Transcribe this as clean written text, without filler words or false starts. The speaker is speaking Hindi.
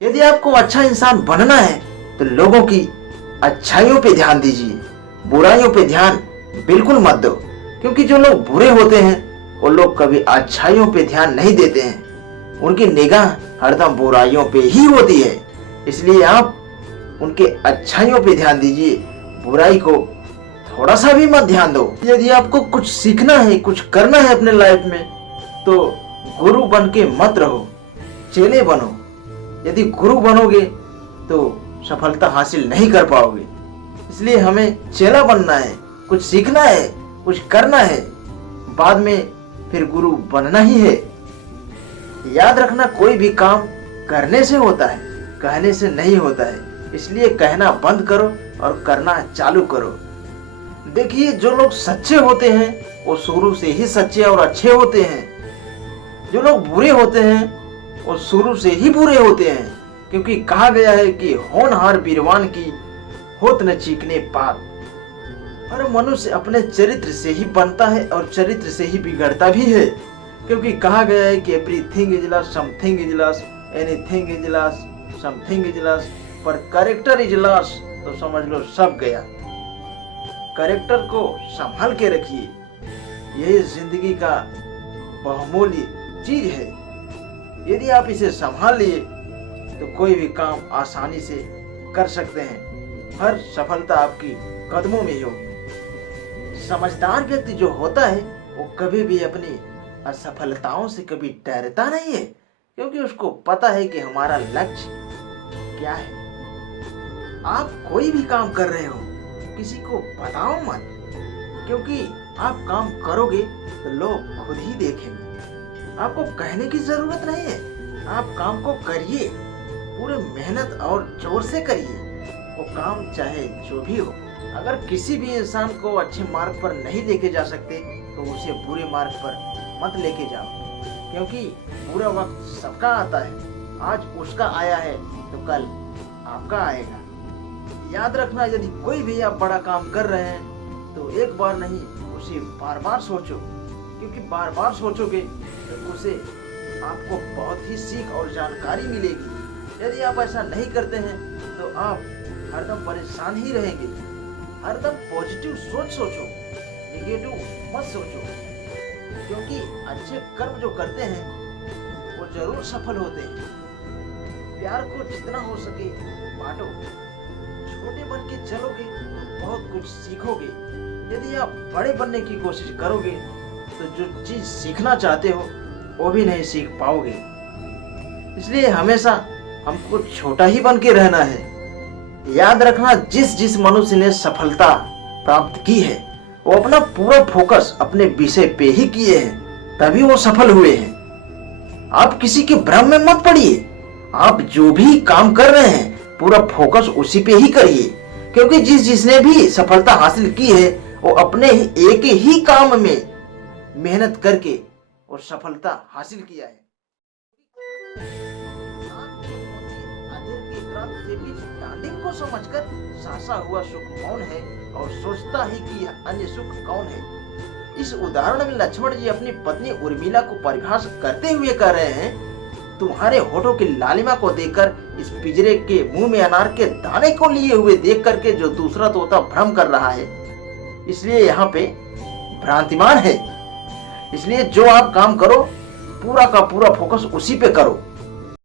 यदि आपको अच्छा इंसान बनना है तो लोगों की अच्छाइयों पे ध्यान दीजिए, बुराइयों पे ध्यान बिल्कुल मत दो। क्योंकि जो लोग बुरे होते हैं वो लोग कभी अच्छाइयों पे ध्यान नहीं देते हैं, उनकी निगाह हरदम बुराइयों पे ही होती है। इसलिए आप उनके अच्छाइयों पे ध्यान दीजिए, बुराई को थोड़ा सा भी मत ध्यान दो। यदि आपको कुछ सीखना है, कुछ करना है अपने लाइफ में, तो गुरु बन के मत रहो, चेले बनो। यदि गुरु बनोगे तो सफलता हासिल नहीं कर पाओगे। इसलिए हमें चेला बनना है, कुछ सीखना है, कुछ करना है, बाद में फिर गुरु बनना ही है। याद रखना, कोई भी काम करने से होता है, कहने से नहीं होता है। इसलिए कहना बंद करो और करना चालू करो। देखिए, जो लोग सच्चे होते हैं वो शुरू से ही सच्चे और अच्छे होते हैं। जो लोग बुरे होते हैं वो शुरू से ही बुरे होते हैं। क्योंकि कहा गया है कि होनहार बीरवान की होत न चीकने पात। और मनुष्य अपने चरित्र से ही बनता है और चरित्र से ही बिगड़ता भी है। क्योंकि कहा गया है कि everything is lost, something is lost, anything is lost, something is lost, पर कैरेक्टर इज लॉस्ट तो समझ लो सब गया। कैरेक्टर को संभाल के रखिए, यही जिंदगी का बहुमूल्य चीज है। यदि आप इसे संभाल लिए तो कोई भी काम आसानी से कर सकते हैं। हर सफलता आपकी कदमों में ही होगी। समझदार व्यक्ति जो होता है वो कभी भी अपनी असफलताओं से कभी डरता नहीं है, क्योंकि उसको पता है कि हमारा लक्ष्य क्या है। आप कोई भी काम कर रहे हो, किसी को बताओ मत, क्योंकि आप काम करोगे तो लोग खुद ही देखेंगे। आपको कहने की जरूरत नहीं है, आप काम को करिए, पूरे मेहनत और जोर से करिए। वो काम चाहे जो भी हो। अगर किसी भी इंसान को अच्छे मार्ग पर नहीं लेके जा सकते तो उसे बुरे मार्ग पर मत लेके जाओ, क्योंकि बुरा वक्त सबका आता है। आज उसका आया है तो कल आपका आएगा। याद रखना, यदि कोई भी आप बड़ा काम कर रहे हैं तो एक बार नहीं, उसे बार बार सोचो। क्योंकि बार बार सोचोगे तो उसे आपको बहुत ही सीख और जानकारी मिलेगी। यदि आप ऐसा नहीं करते हैं तो आप हरदम परेशान ही रहेंगे। हरदम पॉजिटिव सोच सोचो, नेगेटिव मत सोचो। क्योंकि अच्छे कर्म जो करते हैं वो जरूर सफल होते हैं। प्यार को जितना हो सके बांटो। छोटे बन के चलोगे तो बहुत कुछ सीखोगे। यदि आप बड़े बनने की कोशिश करोगे तो जो चीज सीखना चाहते हो वो भी नहीं सीख पाओगे। इसलिए हमेशा हमको छोटा ही बन के रहना है। याद रखना, जिस मनुष्य ने सफलता प्राप्त की है वो अपना पूरा फोकस अपने विषय पे ही किए हैं, तभी वो सफल हुए हैं। आप किसी के भ्रम में मत पड़िए। आप जो भी काम कर रहे हैं पूरा फोकस उसी पे ही करिए। क्योंकि जिसने भी सफलता हासिल की है वो अपने ही एक ही काम में मेहनत करके और सफलता हासिल किया है। को समझकर सासा हुआ सुख मौन है और सोचता ही कि अन्य सुख कौन है। इस उदाहरण में लक्ष्मण जी अपनी पत्नी उर्मिला को परिभाषित करते हुए कह रहे हैं, तुम्हारे होठों की लालिमा को देखकर, इस पिंजरे के मुंह में अनार के दाने को लिए हुए देख करके जो दूसरा तोता भ्रम कर रहा है, इसलिए यहाँ पे भ्रांतिमान है। इसलिए जो आप काम करो पूरा का पूरा फोकस उसी पे करो।